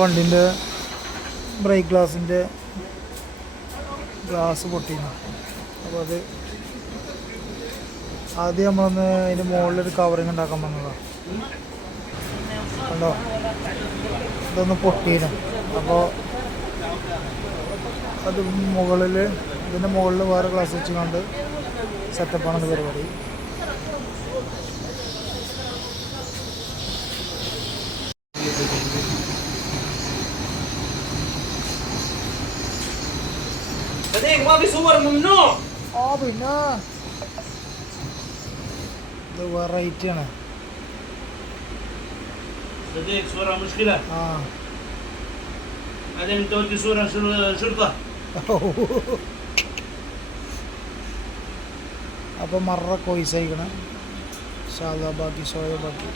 വണ്ടിൻ്റെ break ഗ്ലാസിൻ്റെ glass പൊട്ടിയിരുന്നു. അപ്പോൾ അത് ആദ്യം നമ്മളൊന്ന് അതിൻ്റെ മുകളിലൊരു കവറിങ് ഉണ്ടാക്കാൻ വന്നതാണ്. കണ്ടോ, ഇതൊന്ന് പൊട്ടിയിരുന്നു. അപ്പോൾ അത് ഇതിൻ്റെ മുകളിൽ വേറെ ഗ്ലാസ് വെച്ച് കൊണ്ട് സെറ്റപ്പാണ് പരിപാടി. പിന്നെ ഇത് വെറൈറ്റിയാണ്. അപ്പോൾ മറ കോയിസയിക്കണം. ബാക്കി സോയ ബാക്കി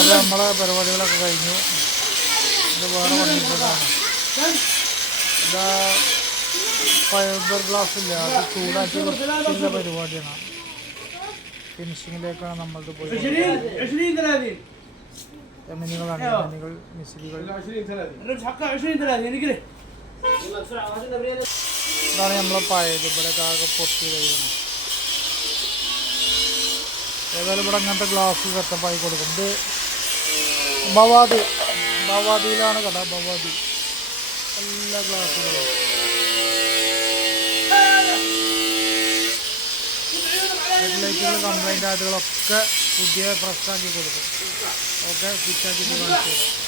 അത് നമ്മളെ പരിപാടികളൊക്കെ കഴിഞ്ഞു. ഇത് വേറെ വണ്ടിയിലാണ്. ഇതാ ഫൈബർ ഗ്ലാസ് ഇല്ല, അത് ചൂടാക്കി കുറച്ചുള്ള പരിപാടിയാണ്. ഫിനിഷിങ്ങിലേക്കാണ് നമ്മളിത് പോയി. യമനികളാണ്, യമനികൾ മിസിലികൾ. ഇതാണ് നമ്മളെ പഴയത്. ഇവിടെ ആകെ പൊട്ടി കഴിയുന്നത്. ഏതായാലും ഇവിടെ അങ്ങനത്തെ ഗ്ലാസ് സെറ്റപ്പായി കൊടുക്കും. ഇത് ബവാദിയിലാണ് കട. ബവാദി എല്ലാ ഗ്ലാസുകളും ഹെഡ്ലൈറ്റുകൾ കംപ്ലൈൻ്റ് ആയതുകളൊക്കെ പുതിയ ഫ്രഷാക്കി കൊടുക്കും. ഓക്കെ, ഫിറ്റാക്കി കാണിച്ചു തരാം.